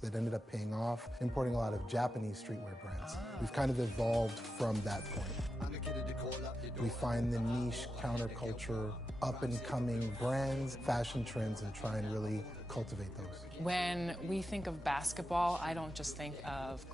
that ended up paying off, importing a lot of Japanese streetwear brands. We've kind of evolved from that point. We find the niche counterculture, up-and-coming brands, fashion trends, and try and really cultivate those. When we think of basketball, I don't just think of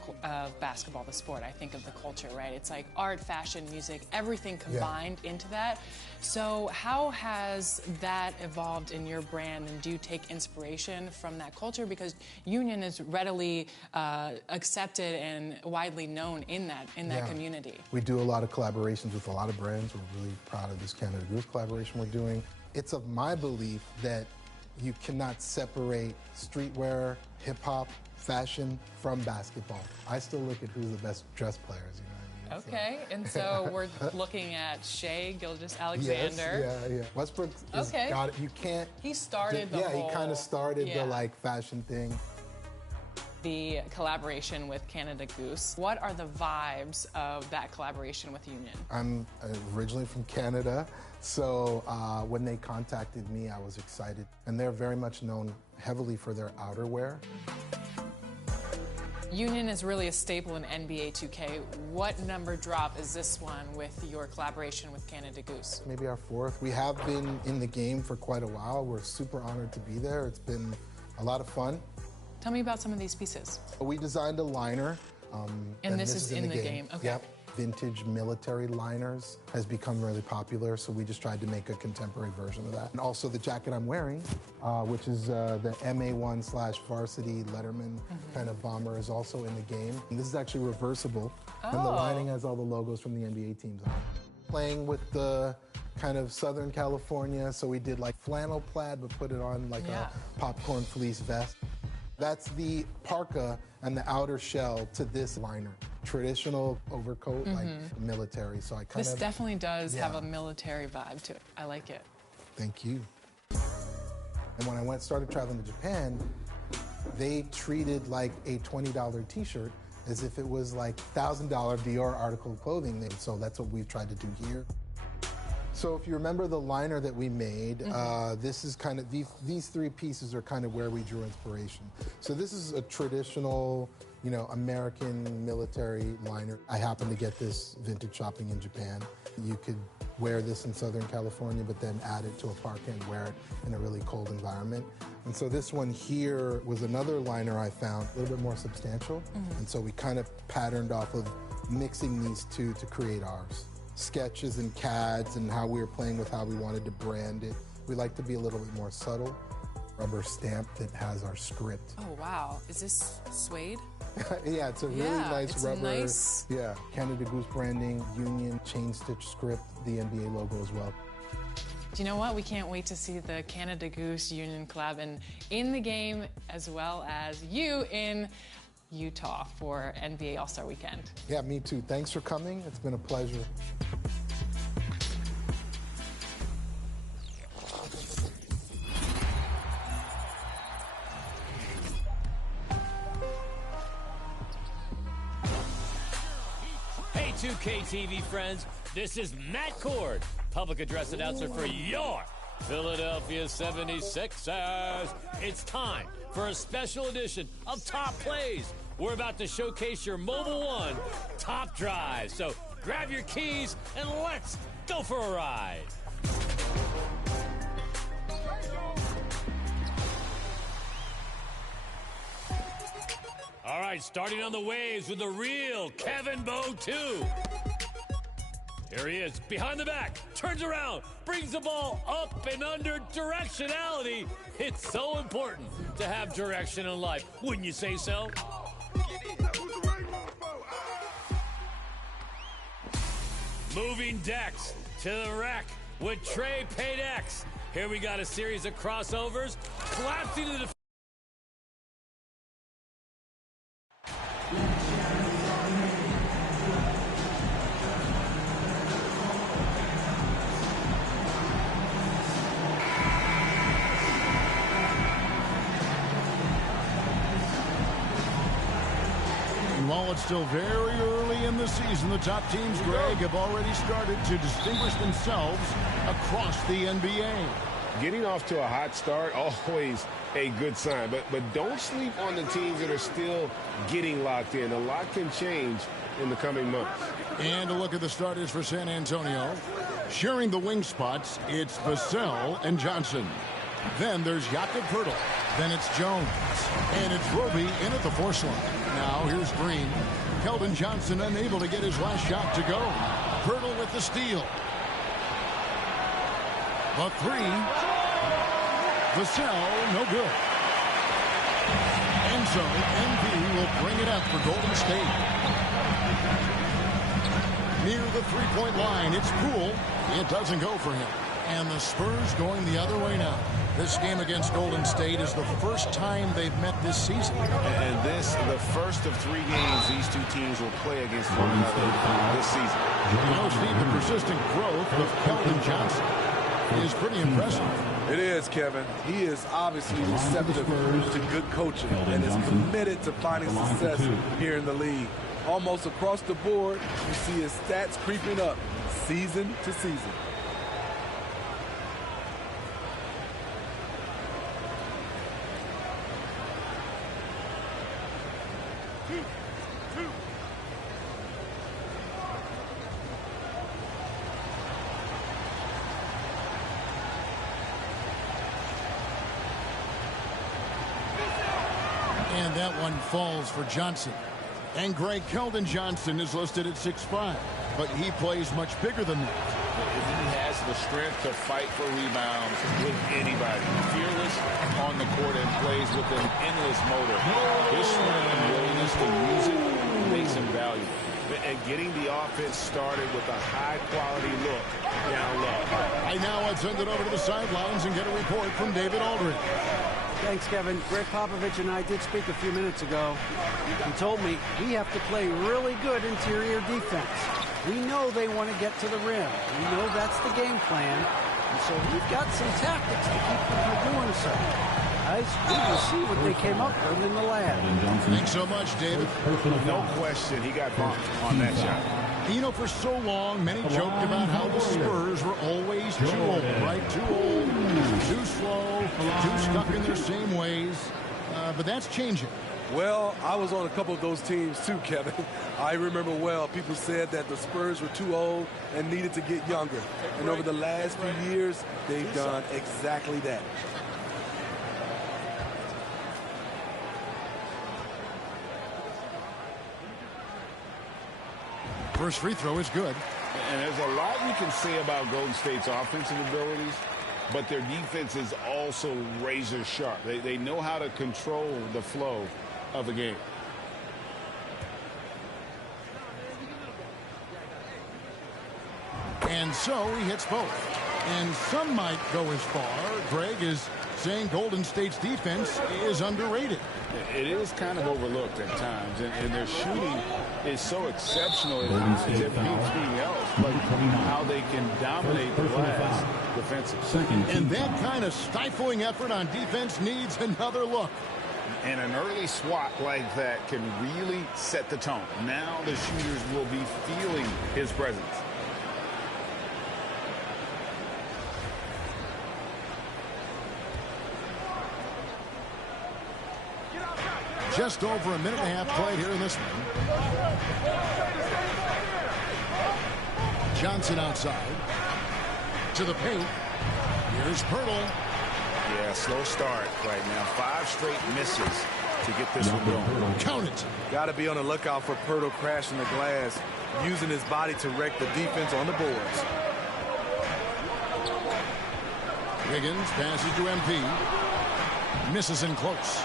basketball, the sport. I think of the culture, right? It's like art, fashion, music, everything combined into that. So how has that evolved in your brand, and do you take inspiration from that culture? Because Union is readily accepted and widely known in that community. We do a lot of collaborations with a lot of brands. We're really proud of this Canada Goose collaboration we're doing. It's of my belief that you cannot separate streetwear, hip-hop, fashion from basketball. I still look at who's the best dress players, you know what I mean? Okay, and so we're looking at Shai Gilgeous-Alexander. Yes, yeah. Westbrook is got it. You can't... He started the whole... he kind of started the, like, fashion thing. The collaboration with Canada Goose. What are the vibes of that collaboration with Union? I'm originally from Canada, so when they contacted me, I was excited. And they're very much known heavily for their outerwear. Union is really a staple in NBA 2K. What number drop is this one with your collaboration with Canada Goose? Maybe our fourth. We have been in the game for quite a while. We're super honored to be there. It's been a lot of fun. Tell me about some of these pieces. We designed a liner. And this is in the game. Okay. Yep. Vintage military liners has become really popular, so we just tried to make a contemporary version of that. And also the jacket I'm wearing, which is the MA1/varsity Letterman kind of bomber, is also in the game. And this is actually reversible, and the lining has all the logos from the NBA teams on it. Playing with the kind of Southern California, so we did like flannel plaid, but put it on like a popcorn fleece vest. That's the parka and the outer shell to this liner. Traditional overcoat, like military. So I kind of... This definitely does have a military vibe to it. I like it. Thank you. And when I started traveling to Japan, they treated like a $20 t-shirt as if it was like $1,000 Dior article of clothing. So that's what we've tried to do here. So if you remember the liner that we made, this is kind of, these three pieces are kind of where we drew inspiration. So this is a traditional, you know, American military liner. I happened to get this vintage shopping in Japan. You could wear this in Southern California, but then add it to a parka and wear it in a really cold environment. And so this one here was another liner I found, a little bit more substantial. And so we kind of patterned off of mixing these two to create ours. Sketches and CADs and how we were playing with how we wanted to brand it. We like to be a little bit more subtle. Rubber stamp that has our script. Oh, wow. Is this suede? Yeah, it's a really nice rubber. Yeah, Canada Goose branding, Union, chain stitch script, the NBA logo as well. Do you know what? We can't wait to see the Canada Goose Union collab and in the game, as well as you in Utah for NBA All-Star Weekend. Yeah, me too. Thanks for coming. It's been a pleasure. Hey, 2K TV friends. This is Matt Cord, public address announcer for your Philadelphia 76ers. It's time for a special edition of Top Plays. We're about to showcase your Mobile One top drive. So grab your keys and let's go for a ride. All right, starting on the waves with the real Kevin Bowe 2. Here he is, behind the back, turns around, brings the ball up and under directionality. It's so important to have direction in life, wouldn't you say so? Moving decks to the rack with Trey Paydex. Here we got a series of crossovers, collapsing to the While it's still very early in the season, the top teams, Greg, have already started to distinguish themselves across the NBA. Getting off to a hot start always a good sign. But don't sleep on the teams that are still getting locked in. A lot can change in the coming months. And a look at the starters for San Antonio. Sharing the wing spots, it's Vassell and Johnson. Then there's Jakob Poeltl. Then it's Jones. And it's Roby in at the force line. Now here's Green. Keldon Johnson unable to get his last shot to go. Poeltl with the steal. The three. Vassell, no good. And so MP will bring it up for Golden State. Near the three-point line, it's Poole. It doesn't go for him. And the Spurs going the other way now. This game against Golden State is the first time they've met this season. And this, the first of 3 games these two teams will play against one another this season. You know, Steve, the persistent growth of Keldon Johnson is pretty impressive. It is, Kevin. He is obviously receptive to good coaching and is committed to finding success here in the league. Almost across the board, you see his stats creeping up season to season. And that one falls for Johnson. And Greg, Keldon Johnson is listed at 6'5", but he plays much bigger than that. He has the strength to fight for rebounds with anybody. Fearless on the court and plays with an endless motor. His strength and willingness to use it makes him valuable. And getting the offense started with a high-quality look down low. Right now, let's send it over to the sidelines and get a report from David Aldridge. Thanks, Kevin. Greg Popovich and I did speak a few minutes ago. He told me we have to play really good interior defense. We know they want to get to the rim. We know that's the game plan. And so we've got some tactics to keep them from doing so. Guys, we will see what they came up with in the lab. Thanks so much, David. No question, he got bumped on that shot. You know, for so long, many joked about how the Spurs were always too old, right? Too old, too slow, too stuck in their same ways. But that's changing. Well, I was on a couple of those teams too, Kevin. I remember well, people said that the Spurs were too old and needed to get younger. And over the last few years, they've done exactly that. First free throw is good. And there's a lot we can say about Golden State's offensive abilities, but their defense is also razor sharp. They know how to control the flow of a game. And so he hits both. And some might go as far, Greg, is saying Golden State's defense is underrated. It is kind of overlooked at times, and their shooting is so exceptional it beats anything else, but how they can dominate the glass defensively. And that kind of stifling effort on defense needs another look. And an early swat like that can really set the tone. Now the shooters will be feeling his presence. Just over a minute and a half played here in this one. Johnson outside. To the paint. Here's Poeltl. Yeah, slow start right now. 5 straight misses to get this one going. Count it. Got to be on the lookout for Poeltl crashing the glass, using his body to wreck the defense on the boards. Wiggins passes to MP. Misses in close.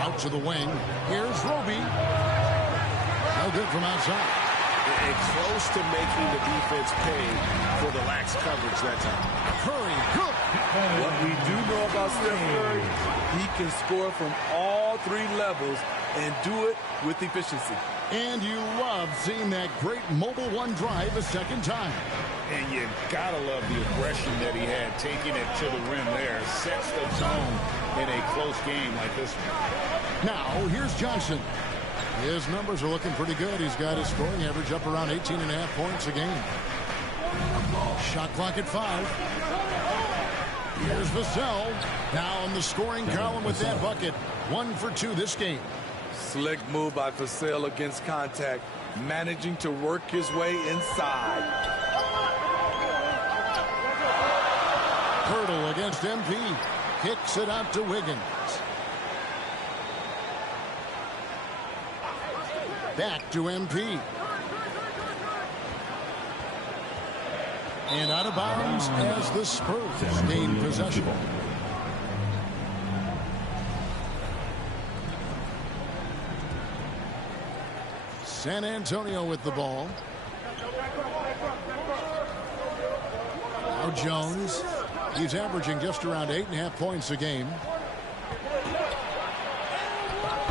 Out to the wing. Here's Roby. No good from outside. And close to making the defense pay for the lax coverage that time. Curry, good. What we do know about Steph Curry, he can score from all 3 levels and do it with efficiency. And you love seeing that great mobile one drive a second time. And you gotta love the aggression that he had, taking it to the rim there. Sets the tone in a close game like this one. Now, here's Johnson. His numbers are looking pretty good. He's got his scoring average up around 18.5 points a game. Shot clock at 5. Here's Vassell. Now in the scoring column with that bucket. 1 for 2 this game. Slick move by Vassell against contact, managing to work his way inside. Hurdle against MP. Kicks it out to Wiggins. Back to MP. And out of bounds as the Spurs gain possession. San Antonio with the ball. Now Jones. He's averaging just around 8.5 points a game.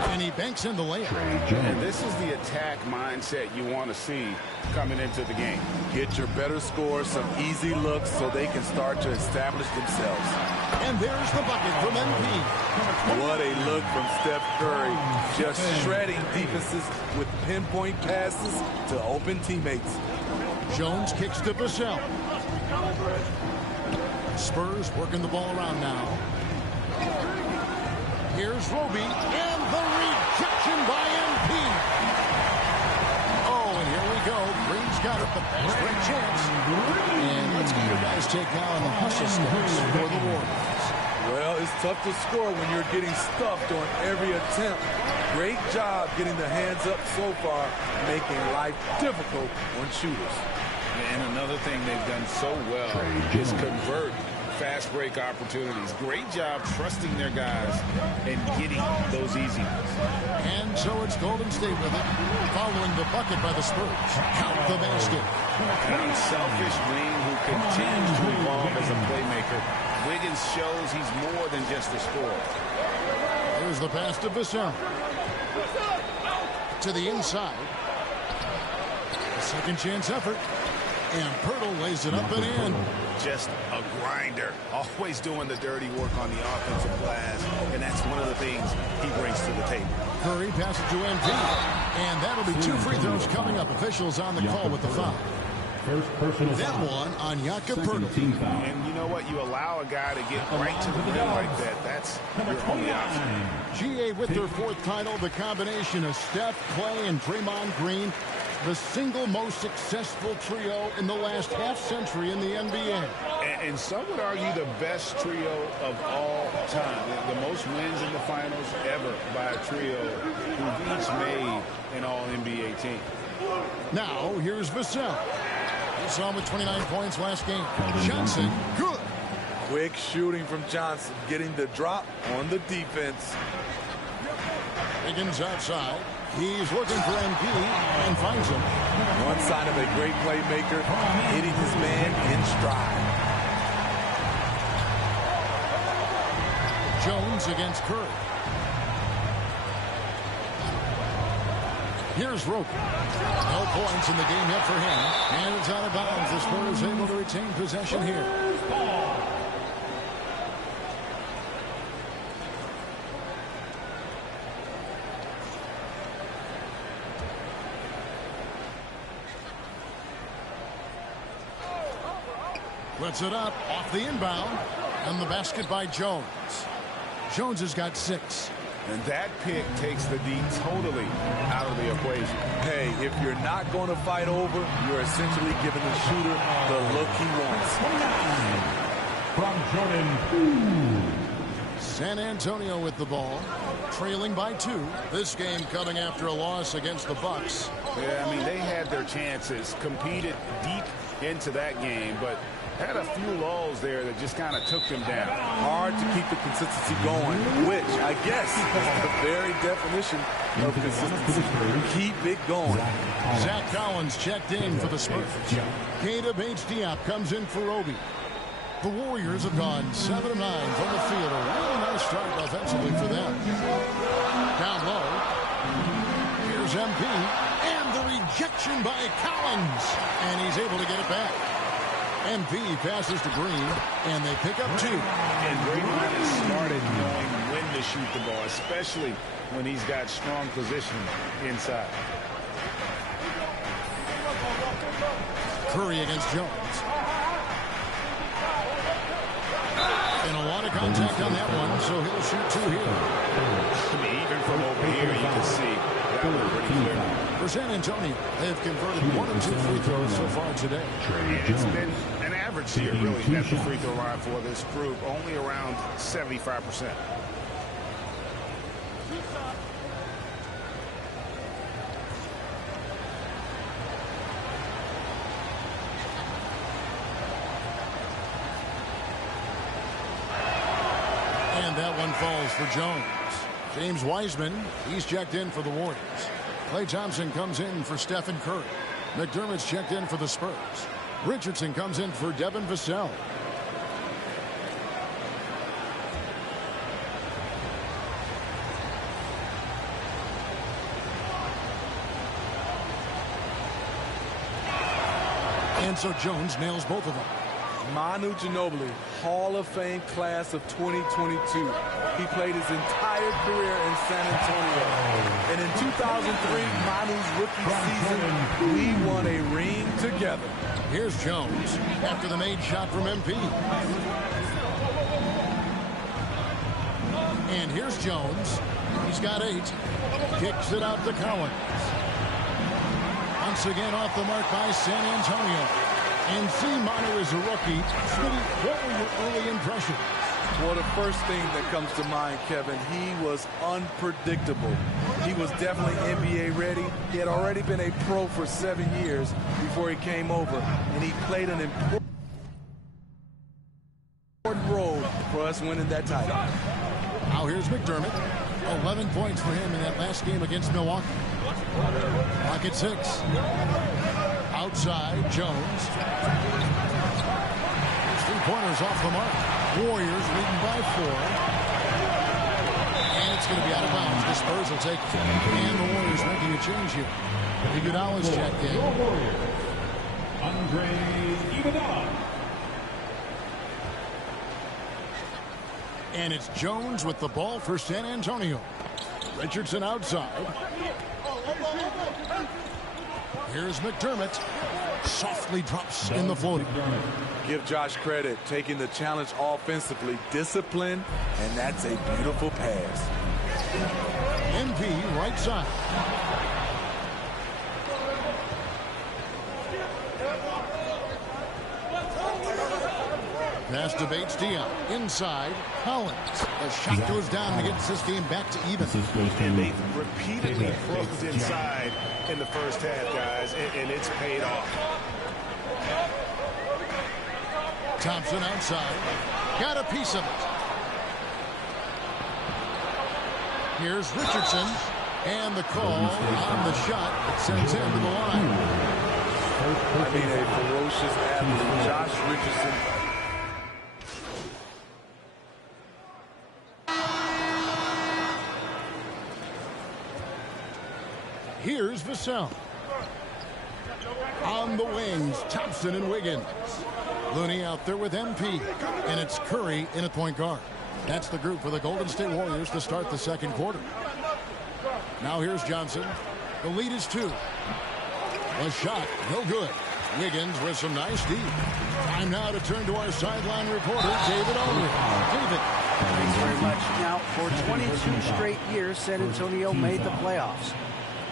And he banks in the layup. And this is the attack mindset you want to see coming into the game. Get your better scores, some easy looks so they can start to establish themselves. And there's the bucket from MP. What a look from Steph Curry. Just shredding defenses with pinpoint passes to open teammates. Jones kicks to Vassell. Spurs working the ball around now. Here's Roby, and the rejection by MP. Oh, and here we go. Green's got it, the fast break chance. And let's get your guys take now on the hustle steps for the Warriors. Well, it's tough to score when you're getting stuffed on every attempt. Great job getting the hands up so far, making life difficult on shooters. And another thing they've done so well is convert fast break opportunities. Great job trusting their guys and getting those easy ones. And so it's Golden State with it, following the bucket by the Spurs. Count the basket. An unselfish wing who continues to evolve as a playmaker. Wiggins shows he's more than just a scorer. Here's the pass to Vassell. To the inside. A second chance effort. And Pirtle lays it up and in. Just a grinder. Always doing the dirty work on the offensive glass. And that's one of the things he brings to the table. Curry passes to MP. And that'll be 2 free throws coming up. Officials on the call with the foul. That one on Jakob Pirtle. And you know what? You allow a guy to get right to the rim like that. That's your only option. GA with their 4th title. The combination of Steph, Clay, and Draymond Green. The single most successful trio in the last half-century in the NBA. And some would argue the best trio of all time. The most wins in the finals ever by a trio who've each made an all-NBA team. Now, here's Vassell. We saw him with 29 points last game. Johnson, good. Quick shooting from Johnson, getting the drop on the defense. Wiggins outside. He's looking for MP and finds him. One sign of a great playmaker, hitting his man in stride. Jones against Curry. Here's Rope. No points in the game yet for him. And it's out of bounds. The Spurs able to retain possession here. Puts it up off the inbound. And the basket by Jones. Jones has got 6. And that pick takes the D totally out of the equation. Hey, if you're not going to fight over, you're essentially giving the shooter the look he wants. From Jordan. San Antonio with the ball, trailing by 2. This game coming after a loss against the Bucks. Yeah, I mean, they had their chances, competed deep into that game, but had a few lulls there that just kind of took them down. Hard to keep the consistency going, which I guess is the very definition of consistency. Keep it going. Zach Collins checked in for the Spurs. Keita Bates-Diop comes in for Roby. The Warriors have gone 7 of 9 from the field. A really nice start offensively for them. Down low. Here's MP. And the rejection by Collins. And he's able to get it back. MP passes to Green, and they pick up 2. And Draymond has started knowing when to shoot the ball, especially when he's got strong position inside. Curry against Jones. of contact on that one, so he'll shoot 2 here. I mean, even from over here, you can see that was pretty clear. For San Antonio, they've converted 1 of 2 free throws so far today. It's been an average here, really, at the free throw line for this group, only around 75%. And that one falls for Jones. James Wiseman, he's checked in for the Warriors. Klay Thompson comes in for Stephen Curry. McDermott's checked in for the Spurs. Richardson comes in for Devin Vassell. And so Jones nails both of them. Manu Ginobili, Hall of Fame class of 2022. He played his entire career in San Antonio. And in 2003, Manu's rookie season, we won a ring together. Here's Jones after the made shot from MP. And here's Jones. He's got 8. Kicks it out to Collins. Once again off the mark by San Antonio. And Manu is a rookie. Smitty, what were your early impressions? Well, the first thing that comes to mind, Kevin, he was unpredictable. He was definitely NBA ready. He had already been a pro for 7 years before he came over, and he played an important role for us winning that title. Now here's McDermott. 11 points for him in that last game against Milwaukee. Clock at 6. Outside, Jones. 3-pointers off the mark. Warriors leading by 4. And it's going to be out of bounds. The Spurs will take it. And the Warriors making a change here. Iguodala's checked in. Andre Iguodala. And it's Jones with the ball for San Antonio. Richardson outside. Here's McDermott. Softly drops in the floater. Give Josh credit, taking the challenge offensively, discipline, and that's a beautiful pass. MP right side. Pass to Bates Dion. Inside, Collins. The shot goes down and gets this game back to even. And they've repeatedly closed inside in the first half, guys, and it's paid off. Thompson outside. Got a piece of it. Here's Richardson. And the call on the shot that sends him to the line. I mean, a ferocious athlete, Josh Richardson. Here's Vassell. On the wings, Thompson and Wiggins. Looney out there with MP. And it's Curry in at point guard. That's the group for the Golden State Warriors to start the second quarter. Now here's Johnson. The lead is 2. A shot, no good. Wiggins with some nice D. Time now to turn to our sideline reporter, David Aldridge. David. Thanks very much. Now, for 22 straight years, San Antonio made the playoffs.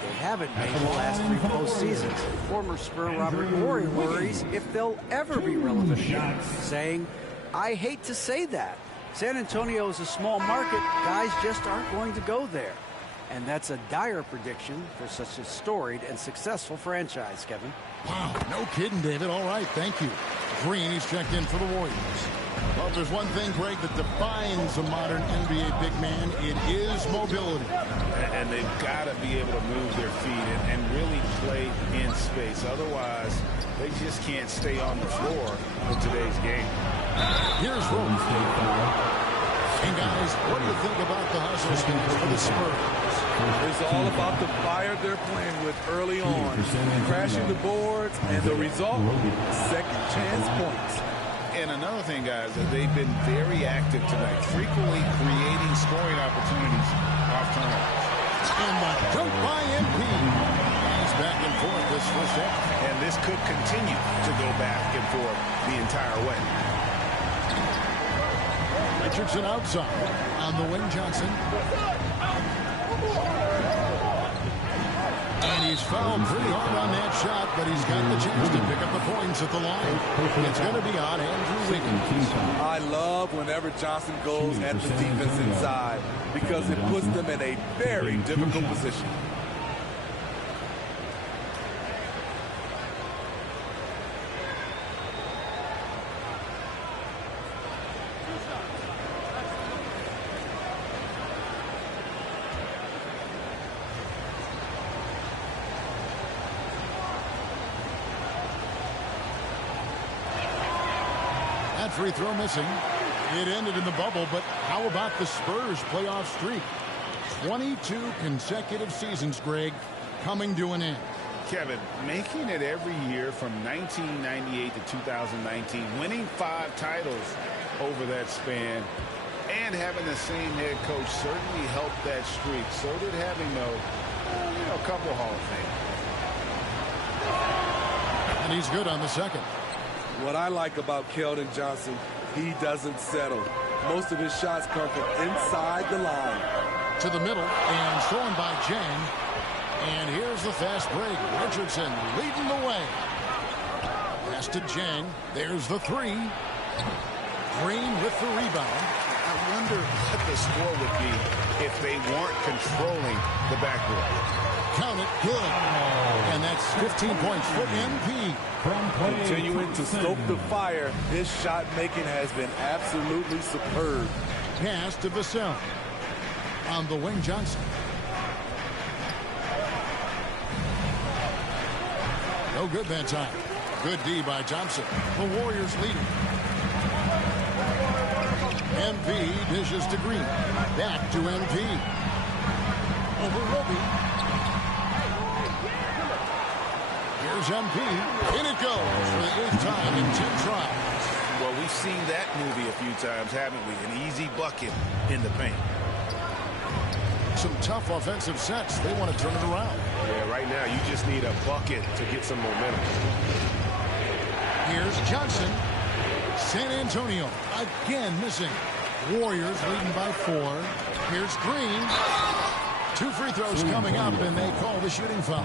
They haven't made the last 3 postseasons. Former Spur Robert Horry worries if they'll ever be relevant again, saying, I hate to say that. San Antonio is a small market. Guys just aren't going to go there. And that's a dire prediction for such a storied and successful franchise, Kevin. Wow, no kidding, David. All right, thank you. Green, he's checked in for the Warriors. Well, if there's one thing, Greg, that defines a modern NBA big man, it is mobility. And they've got to be able to move their feet and really play in space. Otherwise, they just can't stay on the floor in today's game. Here's Rose. And guys, what do you think about the hustle schemes for the Spurs? It's all about the fire they're playing with early on, crashing the boards, and the result, second chance points. And another thing, guys, that they've been very active tonight, frequently creating scoring opportunities off turnovers. And the dunk by MP. He's back and forth this first half. And this could continue to go back and forth the entire way. Richardson outside. On the wing, Johnson. And he's fouled pretty hard on that shot, but he's got the chance to pick up the points at the line. It's going to be on Andrew Wiggins. I love whenever Johnson goes at the defense inside because it puts them in a very difficult position. Free throw missing. It ended in the bubble, but how about the Spurs playoff streak? 22 consecutive seasons, Greg, coming to an end. Kevin, making it every year from 1998 to 2019, winning 5 titles over that span, and having the same head coach certainly helped that streak. So did having, a couple Hall of Fame. And he's good on the second. What I like about Keldon Johnson, he doesn't settle. Most of his shots come from inside the line. To the middle, and stolen by Jang. And here's the fast break. Richardson leading the way. Pass to Jang. There's the three. Green with the rebound. I wonder what the score would be if they weren't controlling the backboard. Count it, good. And that's 15 points for MP. Continuing to stoke the fire, his shot making has been absolutely superb. Pass to Vassell. On the wing, Johnson. No good that time. Good D by Johnson. The Warriors leading. MP dishes to Green. Back to MP. Over Roby. Here's MP. In it goes for the 8th time in 10 tries. Well, we've seen that movie a few times, haven't we? An easy bucket in the paint. Some tough offensive sets. They want to turn it around. Yeah, right now you just need a bucket to get some momentum. Here's Johnson. San Antonio again missing. Warriors leading by 4. Here's Green. 2 free throws coming up, and they call the shooting foul.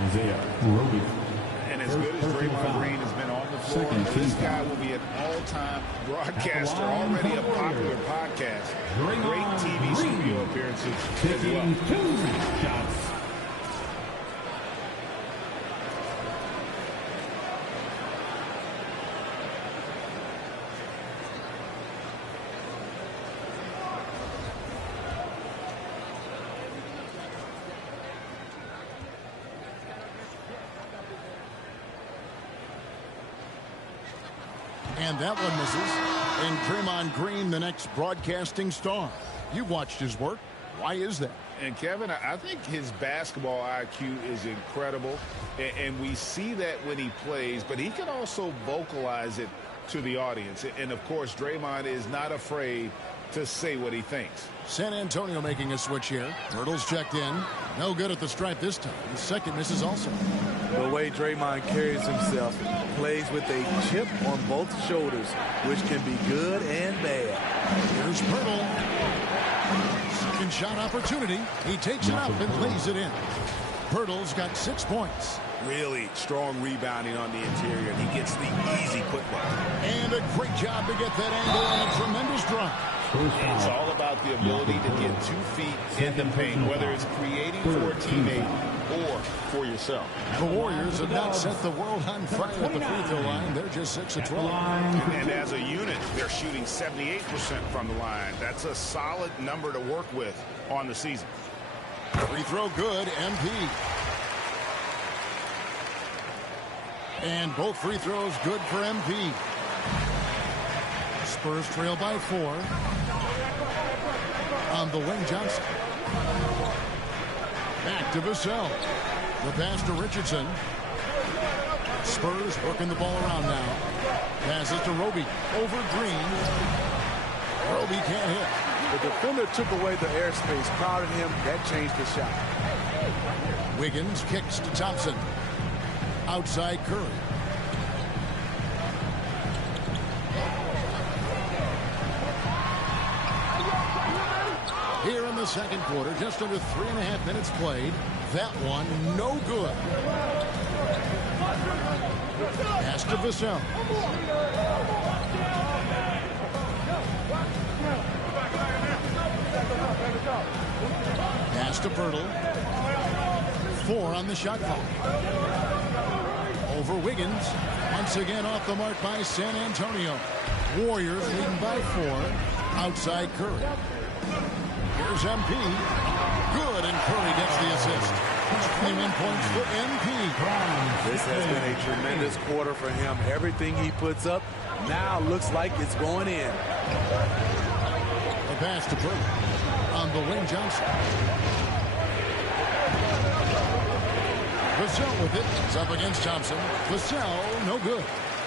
And as good as Draymond Green has been on the floor, this guy will be an all-time broadcaster, already a popular podcast. Great TV studio appearances as well. 2 shots. And that one misses. And Draymond Green, the next broadcasting star. You've watched his work. Why is that? And Kevin, I think his basketball IQ is incredible. And we see that when he plays, but he can also vocalize it to the audience. And of course, Draymond is not afraid to say what he thinks. San Antonio making a switch here. Hurdles checked in. No good at the stripe this time. The second misses also. The way Draymond carries himself, plays with a chip on both shoulders, which can be good and bad. Here's Pirtle. Second shot opportunity. He takes it up and lays it in. Pirtle's got 6 points. Really strong rebounding on the interior. He gets the easy putback. And a great job to get that angle and a tremendous drive. It's all about the ability to get 2 feet in the paint, whether it's creating for a teammate or for yourself. The Warriors have not set the world on fire at the free throw line. They're just 6 of 12. And as a unit, they're shooting 78% from the line. That's a solid number to work with on the season. Free throw good, MP. And both free throws good for MP. Spurs trail by 4. On the wing, Johnson. Back to Vassell. The pass to Richardson. Spurs working the ball around now. Passes to Roby. Over Green. Roby can't hit. The defender took away the airspace, crowded him. That changed the shot. Wiggins kicks to Thompson. Outside Curry. the second quarter. Just under 3.5 minutes played. That one, no good. Pass to Vassell. Pass to Pirtle. 4 on the shot clock. Over Wiggins. Once again off the mark by San Antonio. Warriors leading by 4. Outside Curry. Here's MP. Good, and Curry gets the assist. 21 points for MP. This has been a tremendous quarter for him. Everything he puts up now looks like it's going in. The pass to Pirtle. On the wing, Johnson. Vassell with it. It's up against Thompson. Vassell, no good.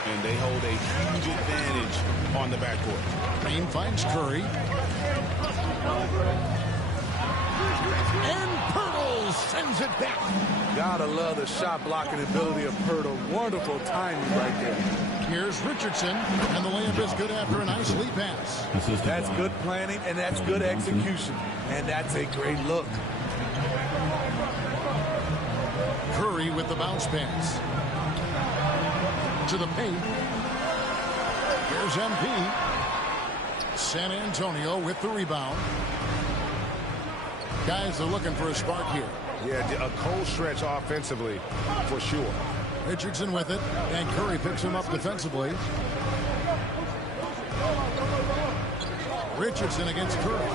And they hold a huge advantage on the backcourt. Green finds Curry. And Pirtle sends it back. Gotta love the shot blocking ability of Pirtle. Wonderful timing right there. Here's Richardson, and the layup is good after a nice lead pass. That's good planning, and that's good execution. And that's a great look. Curry with the bounce pass. To the paint. Here's MP. San Antonio with the rebound. Guys are looking for a spark here. Yeah, a cold stretch offensively, for sure. Richardson with it, and Curry picks him up defensively. Richardson against Curry.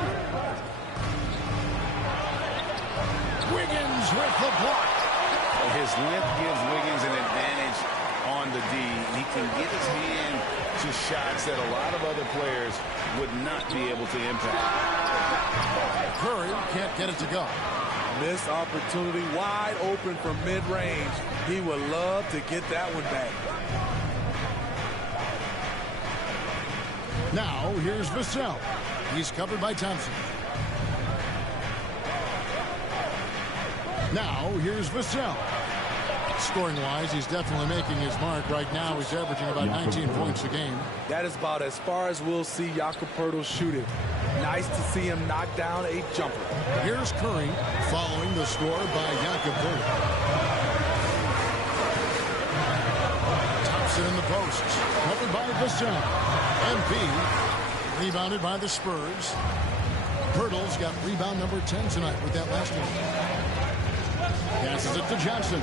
Wiggins with the block. His length gives Wiggins an advantage on the D. He can get his hand to shots that a lot of other players would not be able to impact. Curry can't get it to go. Missed opportunity, wide open from mid-range. He would love to get that one back. Now, here's Vassell. He's covered by Thompson. Now, here's Vassell. Scoring-wise, he's definitely making his mark. Right now, he's averaging about 19 points a game. That is about as far as we'll see Jakob Poeltl shoot it. Nice to see him knock down a jumper. Here's Curry following the score by Jakob Poeltl. Thompson in the post. Covered by Vassell. MP rebounded by the Spurs. Pirtle's got rebound number 10 tonight with that last one. Passes it to Johnson.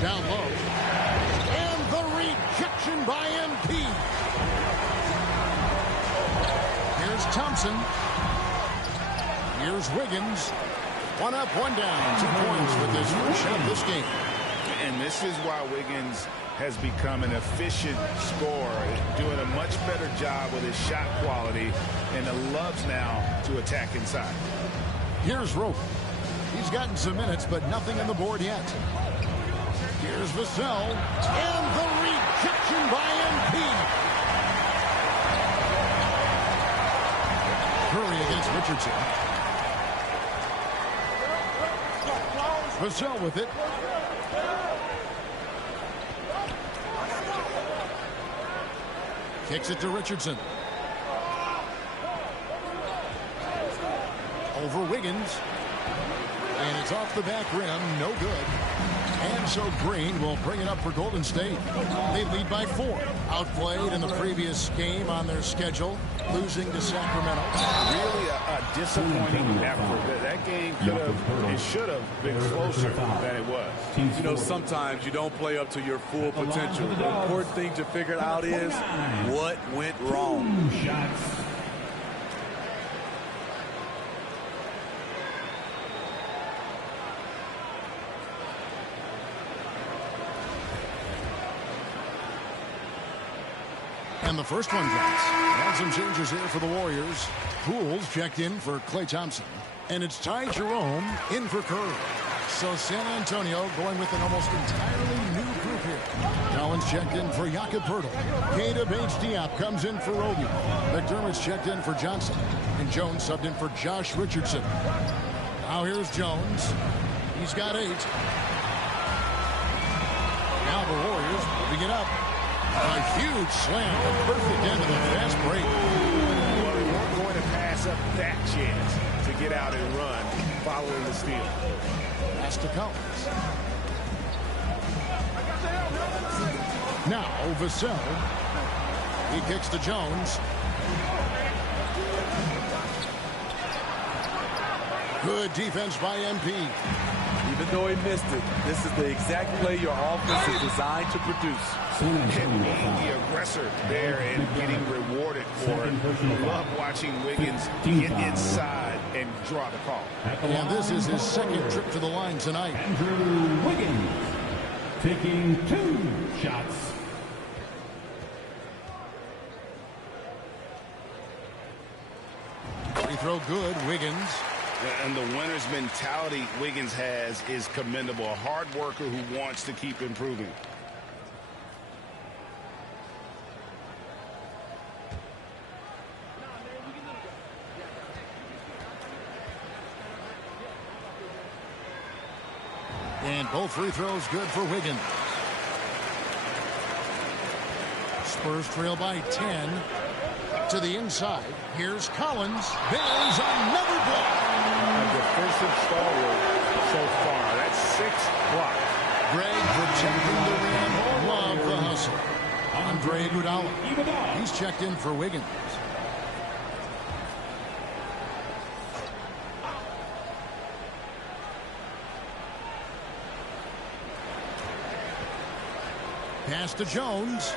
Down low. And the rejection by MP. Here's Thompson. Here's Wiggins. One up, one down. 2 points with his first shot this game. And this is why Wiggins has become an efficient scorer, doing a much better job with his shot quality, and loves now to attack inside. Here's Rope. He's gotten some minutes, but nothing on the board yet. Here's Vassell. And the rejection by MP. Curry against Richardson. Vassell with it. Kicks it to Richardson. Over Wiggins. And it's off the back rim. No good. And so Green will bring it up for Golden State. They lead by 4. Outplayed in the previous game on their schedule, losing to Sacramento. Really a disappointing effort. That game should have been closer than it was. You know, sometimes you don't play up to your full potential. The important thing to figure out is what went wrong. And the first one drops. And some changes here for the Warriors. Pools checked in for Klay Thompson. And it's Ty Jerome in for Curry. So San Antonio going with an almost entirely new group here. Collins checked in for Jakob Poeltl. Keita Bates-Diop comes in for Roby. McDermott's checked in for Johnson. And Jones subbed in for Josh Richardson. Now here's Jones. He's got 8. Now the Warriors moving it up. A huge slam, a perfect end of the fast break. Well, they weren't going to pass gives up that chance to get out and run following the steal. Pass to Collins. Now Vassell. He kicks to Jones. Good defense by MP. Even though he missed it, this is the exact play your offense is designed to produce. And being the aggressor there and getting rewarded for it. Love watching Wiggins get inside and draw the call. And this is his second trip to the line tonight. Andrew Wiggins taking 2 shots. Free throw good, Wiggins. And the winner's mentality Wiggins has is commendable. A hard worker who wants to keep improving. And both free throws good for Wiggins. Spurs trail by 10. To the inside. Here's Collins. There's another block. A defensive stalwart so far. That's 6 blocks. Greg protecting the rim. Love the hustle. Andre Iguodala. He's checked in for Wiggins. Pass to Jones.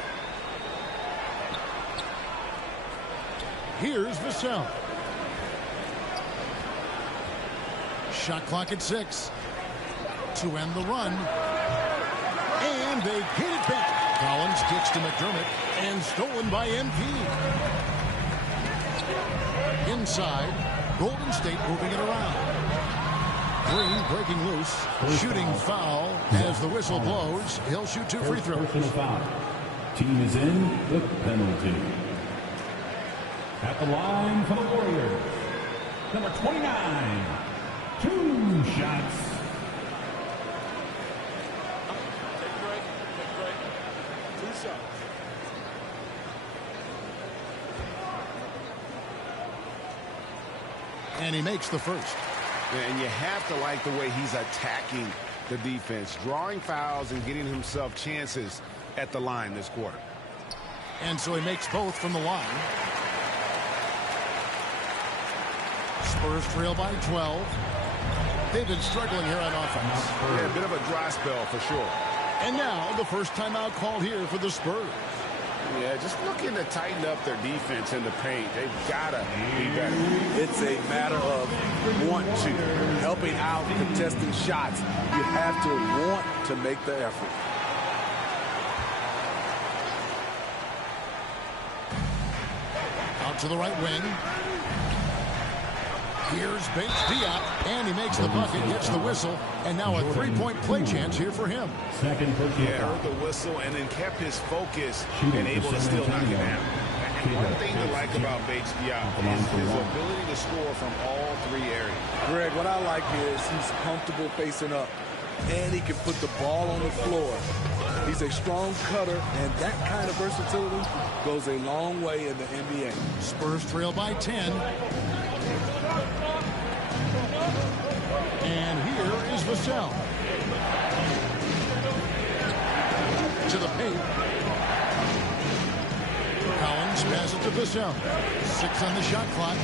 Here's Vassell. Shot clock at 6. To end the run. And they get it back. Collins kicks to McDermott. And stolen by MP. Inside. Golden State moving it around. Green breaking loose. Shooting foul as the whistle blows. He'll shoot 2 free throws. Personal foul. Team is in the penalty. At the line for the Warriors, number 29, 2 shots. Take a break. 2 shots. And he makes the first. And you have to like the way he's attacking the defense, drawing fouls and getting himself chances at the line this quarter. And so he makes both from the line. Spurs trail by 12. They've been struggling here on offense. Yeah, a bit of a dry spell for sure. And now the first timeout called here for the Spurs. Yeah, just looking to tighten up their defense in the paint. They've got to be better. It's a matter of want to. Helping out, contesting shots. You have to want to make the effort. Out to the right wing. Here's Bates Diop, and he makes the bucket, gets the whistle, and now a 3-point play chance here for him. Second personal Yeah, foul. heard the whistle and then kept his focus and able to still knock it down. And one thing to like about Bates Diop is his ability to score from all 3 areas. Greg, what I like is he's comfortable facing up, and he can put the ball on the floor. He's a strong cutter, and that kind of versatility goes a long way in the NBA. Spurs trail by 10. And here is Vassell. To the paint. Collins passes it to Vassell. 6 on the shot clock.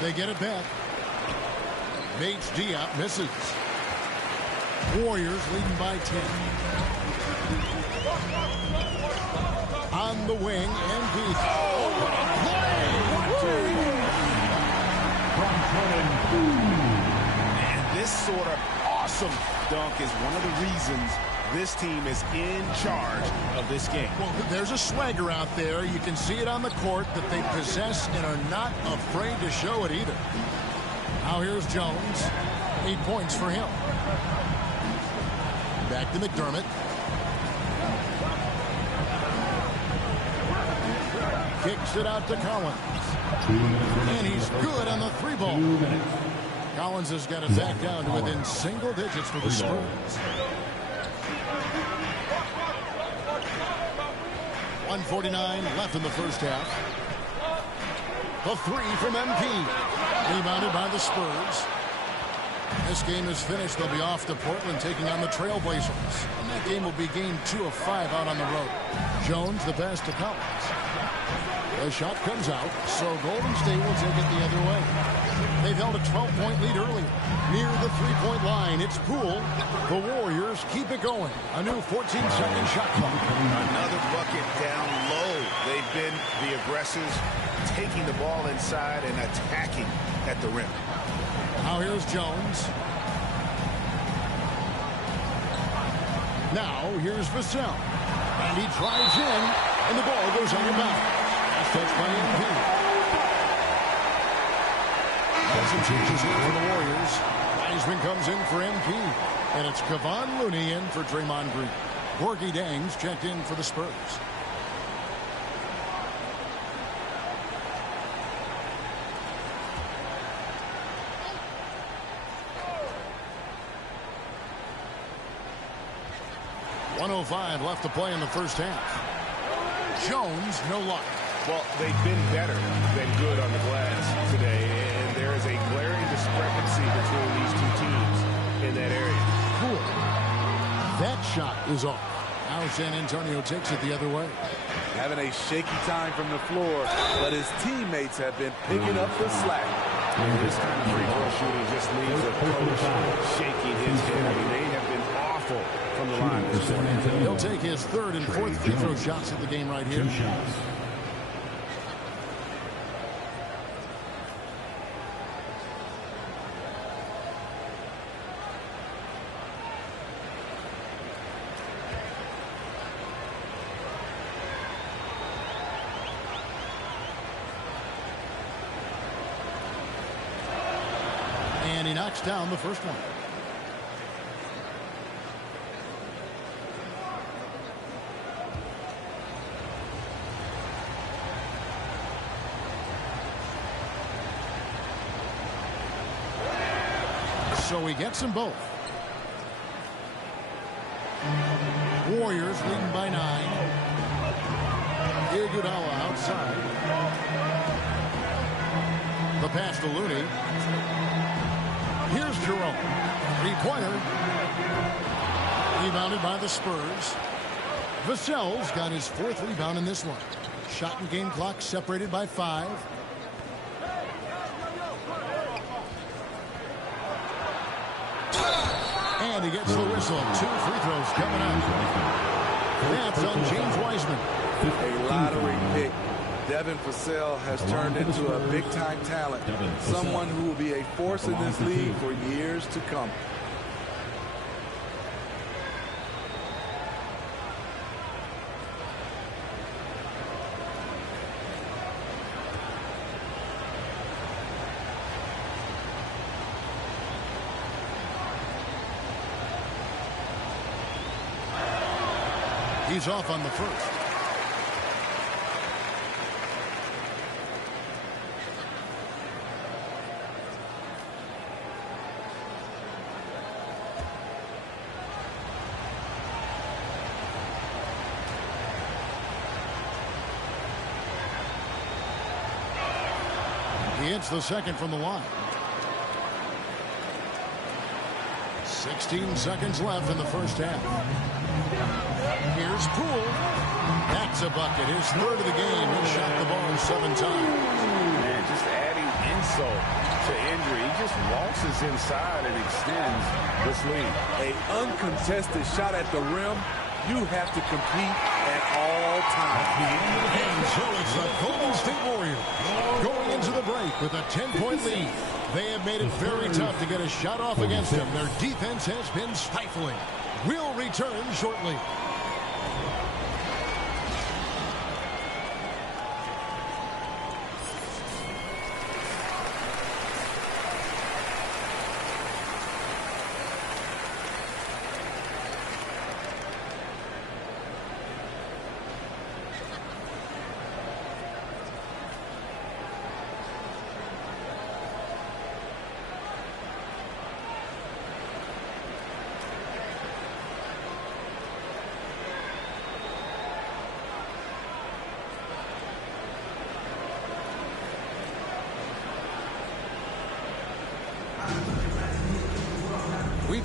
They get it back. Bates Diop misses. Warriors leading by 10. On the wing, and Beef. Oh, what a play! And this sort of awesome dunk is one of the reasons this team is in charge of this game. Well, there's a swagger out there. You can see it on the court that they possess and are not afraid to show it either. Now here's Jones. 8 points for him. Back to McDermott. Kicks it out to Collins. And he's good on the 3-ball. Collins has got it back down to within single digits for the 3 ball. Spurs. 1:49 left in the first half. The three from MP. Rebounded by the Spurs. This game is finished. They'll be off to Portland taking on the Trailblazers. And that game will be game 2 of 5 out on the road. Jones, the pass to Collins. The shot comes out, so Golden State will take it the other way. They've held a 12-point lead earlier. Near the three-point line, it's Poole. The Warriors keep it going. A new 14-second shot clock. Another bucket down low. They've been the aggressors, taking the ball inside and attacking at the rim. Now here's Jones. Now here's Vassell. And he drives in, and the ball goes out of bounds. Last touch by MP. Some changes here for the Warriors. Wiseman comes in for MP. And it's Kevon Looney in for Draymond Green. Gorgie Dangs checked in for the Spurs. .105 left to play in the first half. Jones, no luck. Well, they've been better than good on the glass today, and there is a glaring discrepancy between these two teams in that area. Cool. That shot is off. Now San Antonio takes it the other way. Having a shaky time from the floor, but his teammates have been picking up the slack. This kind of free throw shooting just leaves a coach shaking his head. I mean, they have been awful from the line this morning. He'll take his third and fourth free throw shots at the game right here. 2 shots. And he knocks down the first one. So he gets them both. Warriors leading by 9. Iguodala outside. The pass to Looney. Here's Jerome. 3-pointer. Rebounded by the Spurs. Vassell's got his 4th rebound in this one. Shot and game clock separated by 5. And he gets the whistle. 2 free throws coming up. That's on James Wiseman. A lottery pick. Devin Vassell has turned into a big-time talent. Someone who will be a force in this league for years to come. He's off on the first. He hits the second from the line. 16 seconds left in the first half. Here's Poole. That's a bucket. His 3rd of the game. He shot the ball 7 times. Man, just adding insult to injury. He just waltzes inside and extends this lead. A uncontested shot at the rim. You have to compete at all times. And so it's the Golden State Warriors going into the break with a 10-point lead. They have made it very tough to get a shot off against them. Their defense has been stifling. We'll return shortly.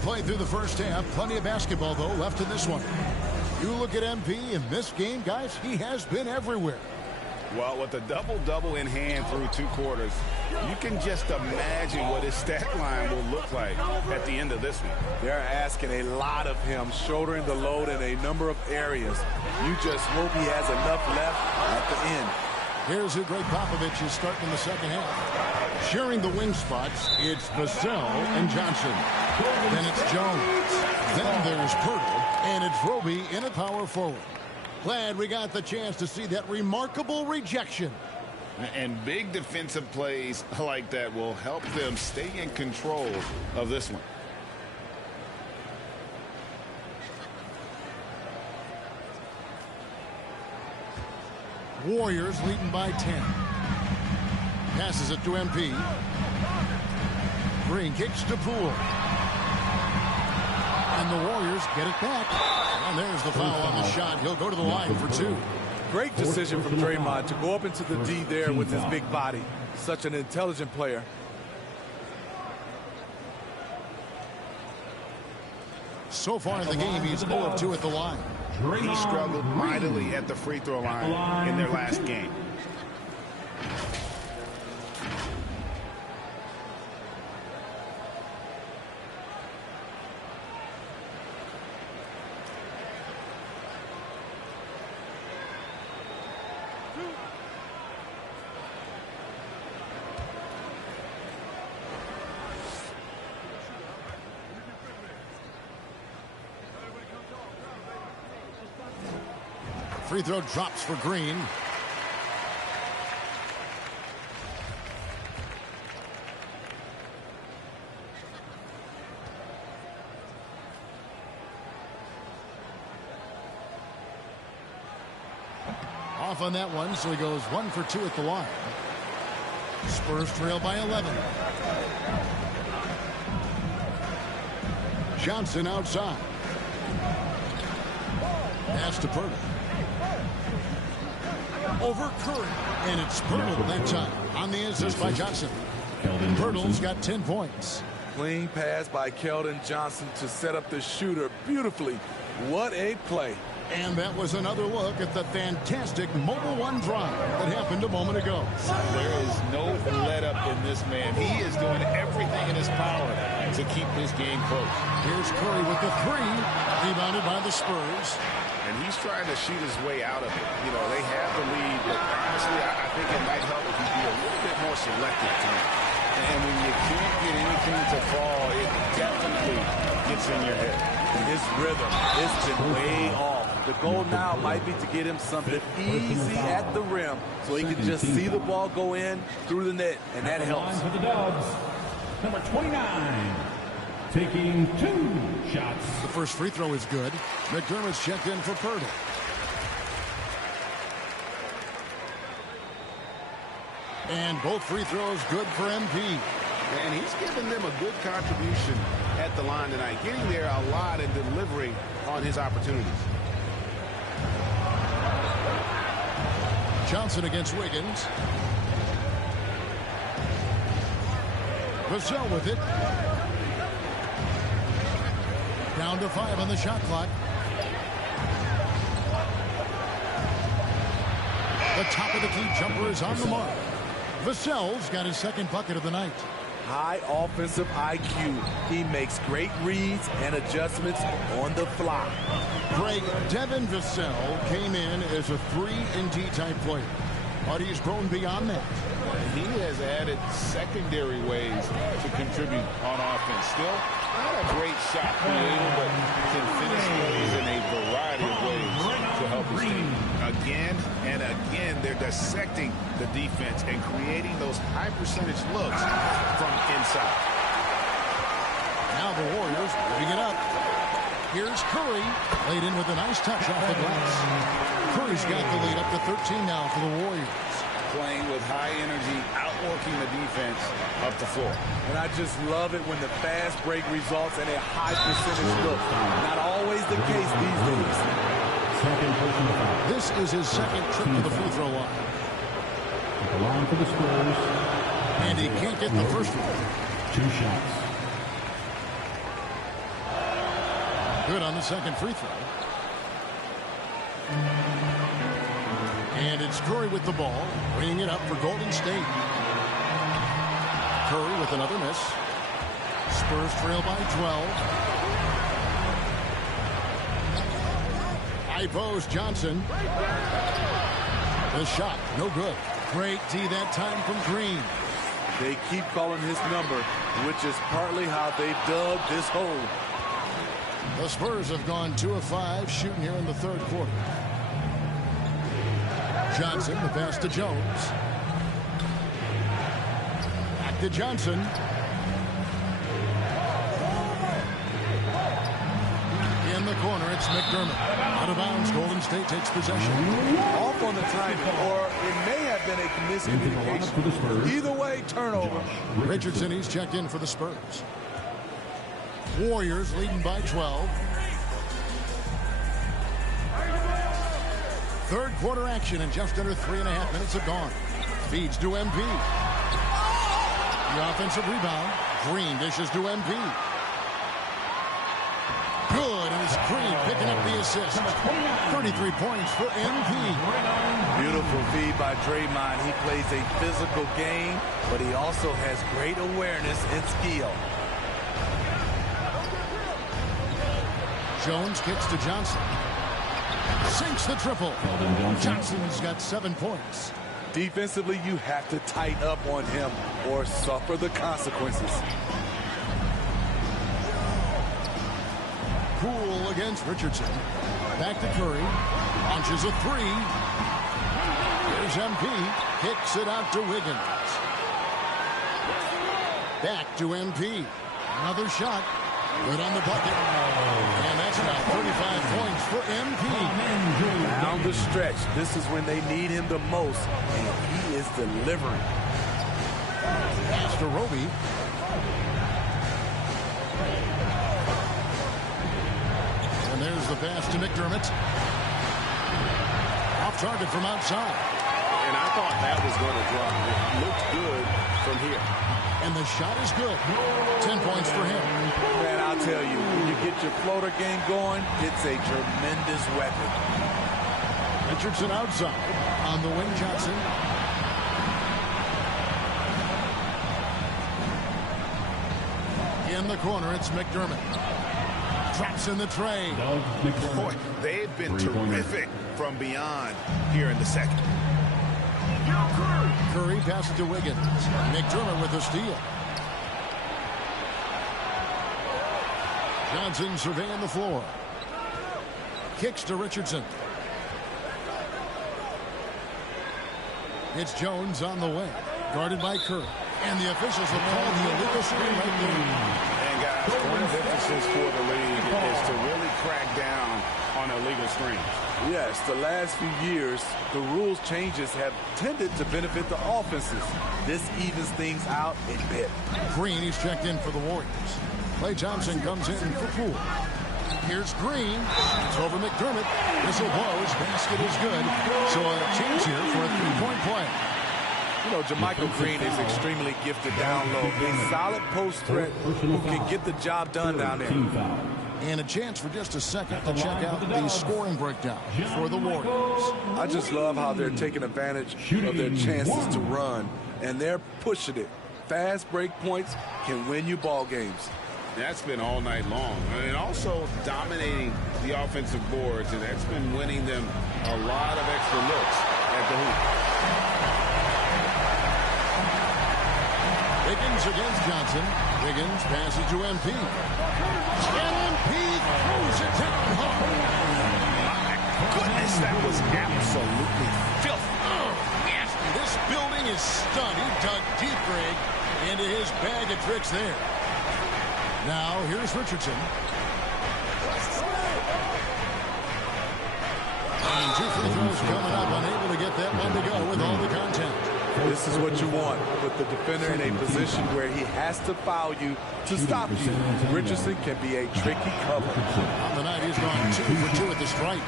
play through the first half. Plenty of basketball, though, left in this one. You look at MP in this game, guys, he has been everywhere. Well, with a double-double in hand through 2 quarters, you can just imagine what his stat line will look like at the end of this one. They're asking a lot of him, shouldering the load in a number of areas. You just hope he has enough left at the end. Here's who Greg Popovich is starting in the second half. Sharing the wing spots, it's Vassell and Johnson. Then it's Jones. Then there's Pirtle, and it's Roby in at power forward. Glad we got the chance to see that remarkable rejection. And big defensive plays like that will help them stay in control of this one. Warriors leading by 10. Passes it to MP. Green kicks to Poole. And the Warriors get it back. And there's the foul on the shot. He'll go to the line for 2. Great decision from Draymond to go up into the D there with his big body. Such an intelligent player. So far in the game, he's 0 of 2 at the line. He struggled mightily at the free throw line in their last game. Free throw drops for Green. Off on that one, so he goes 1 for 2 at the line. Spurs trail by 11. Johnson outside. Pass to Pirtle. Over Curry. And it's Pirtle that time on the assist by Johnson. Pirtle's got 10 points. Clean pass by Keldon Johnson to set up the shooter beautifully. What a play. And that was another look at the fantastic Mobile One drive that happened a moment ago. There is no let up in this man. He is doing everything in his power to keep this game close. Here's Curry with the 3, rebounded by the Spurs. And he's trying to shoot his way out of it. You know, they have the lead, but honestly, I think it might help if you be a little bit more selective tonight. And when you can't get anything to fall, it definitely gets in your head. And his rhythm, it's been way off. The goal now might be to get him something easy at the rim so he can just see the ball go in through the net, and that helps. For the Dubs, number 29, taking 2 shots. The first free throw is good. McDermott's checked in for Pirtle. And both free throws good for MP. And he's given them a good contribution at the line tonight, getting there a lot and delivering on his opportunities. Johnson against Wiggins. Vassell with it. Down to 5 on the shot clock. The top of the key jumper is on the mark. Vassell's got his second bucket of the night. High offensive IQ. He makes great reads and adjustments on the fly. Greg, Devin Vassell came in as a 3-and-D type player, but he's grown beyond that. He has added secondary ways to contribute on offense. Still not a great shot creator, but can finish plays in a variety of ways to help his team. Again and again, they're dissecting the defense and creating those high percentage looks from inside. Now the Warriors moving it up. Here's Curry, laid in with a nice touch off the glass. Curry's got the lead up to 13 now for the Warriors. Playing with high energy, outworking the defense up the floor. And I just love it when the fast break results in a high percentage look. Not always the case these days. This is his second trip to the free throw line. The line for the Spurs. And he can't get the first one. 2 shots. Good on the second free throw. And it's Curry with the ball, bringing it up for Golden State. Curry with another miss. Spurs trail by 12. High post, Johnson. The shot, no good. Great D that time from Green. They keep calling his number, which is partly how they dug this hole. The Spurs have gone 2 of 5 shooting here in the third quarter. Johnson, the pass to Jones. Back to Johnson. In the corner, it's McDermott. Out of bounds, Golden State takes possession. Off on the timing, or it may have been a miscommunication. Either way, turnover. Richardson, he's checked in for the Spurs. Warriors leading by 12. Third quarter action, and just under 3.5 minutes have gone. Feeds to MP. The offensive rebound. Green dishes to MP. Good, and it's Green picking up the assist. 33 points for MP. Beautiful feed by Draymond. He plays a physical game, but he also has great awareness and skill. Jones kicks to Johnson. Sinks the triple. Johnson's got 7 points. Defensively, you have to tighten up on him or suffer the consequences. Poole against Richardson. Back to Curry. Launches a three. Here's MP. Kicks it out to Wiggins. Back to MP. Another shot. Good on the bucket. And that's about 35 points for MP. Down the stretch. This is when they need him the most. And he is delivering. Pass to Roby. And there's the pass to McDermott. Off target from outside. And I thought that was going to drop. It looked good from here. And the shot is good. 10 points for him. Man, I'll tell you, when you get your floater game going, it's a tremendous weapon. Richardson outside. On the wing, Johnson. In the corner, it's McDermott. Drops in the tray. Boy, they've been terrific from beyond here in the second. Curry passes to Wiggins. McDermott with a steal. Johnson surveying the floor. Kicks to Richardson. It's Jones on the way. Guarded by Curry. And the officials have called the illegal screen right there. And guys, point of emphasis for the league is to really crack down on illegal screens. Yes, the last few years, the rules changes have tended to benefit the offenses. This evens things out a bit. Green, he's checked in for the Warriors. Klay Thompson comes in for Poole. Here's Green. It's over McDermott. Whistle blows. Basket is good. So a change here for a three-point play. You know, JaMychal Green is extremely gifted down low. Being solid post threat who can get the job done down there. And a chance for just a second to check out the scoring breakdown for the Warriors. I just love how they're taking advantage of their chances to run, and they're pushing it. Fast break points can win you ball games. That's been all night long. And also dominating the offensive boards, and that's been winning them a lot of extra looks at the hoop. Wiggins against Johnson. Wiggins passes to MP. And MP throws it down hard. My goodness, that was absolutely filthy. Yes, this building is stunned. He dug deep, Greg, into his bag of tricks there. Now, here's Richardson. And 2 free throws coming up, unable to get that one to go with all the content. This is what you want, put the defender in a position where he has to foul you to stop you. Richardson can be a tricky cover. On the night, he's gone 2 for 2 at the stripe.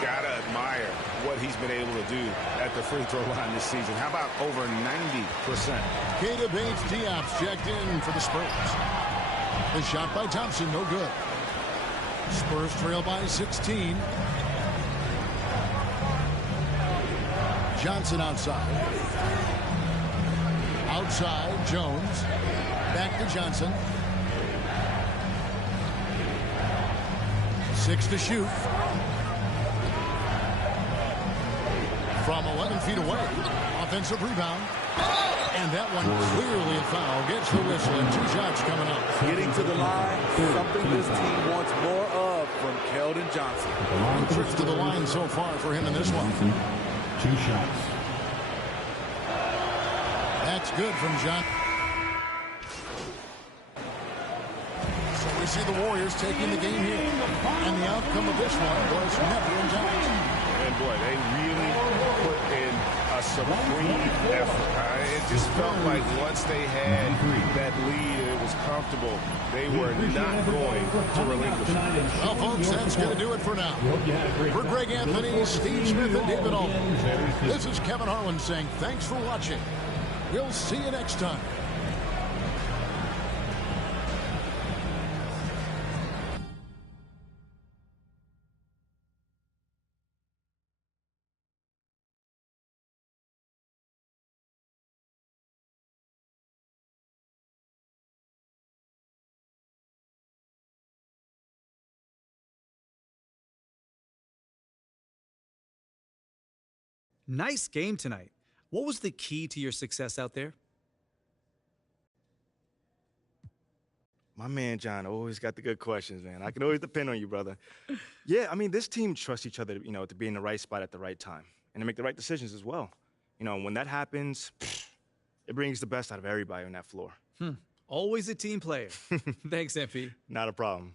Gotta admire what he's been able to do at the free throw line this season. How about over 90%? Keita Bates-Diop's checked in for the Spurs. The shot by Thompson, no good. Spurs trail by 16. Johnson outside. Outside, Jones. Back to Johnson. 6 to shoot. From 11 feet away. Offensive rebound. And that one clearly a foul. Gets the whistle and 2 shots coming up. Getting to the line, something this team wants more of from Keldon Johnson. 1 trip to the line so far for him in this one. 2 shots. That's good from John. So we see the Warriors taking the game here. And the outcome of this one was never in doubt. And boy, they really put in a supreme effort. It just felt like once they had that lead and it was comfortable, they were not going to relinquish it. Well, folks, that's going to do it for now. For Greg Anthony, Steve Smith, and David Altman, this is Kevin Harlan saying thanks for watching. We'll see you next time. Nice game tonight. What was the key to your success out there? My man, John, always got the good questions, man. I can always depend on you, brother. Yeah, I mean, this team trusts each other, to be in the right spot at the right time and to make the right decisions as well. When that happens, it brings the best out of everybody on that floor. Always a team player. Thanks, MP. Not a problem.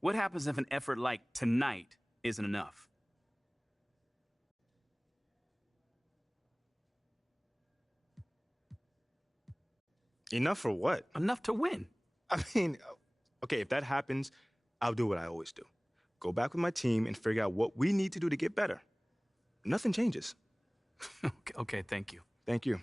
What happens if an effort like tonight isn't enough? Enough for what? Enough to win. I mean, okay, if that happens, I'll do what I always do. Go back with my team and figure out what we need to do to get better. Nothing changes. Okay, thank you. Thank you.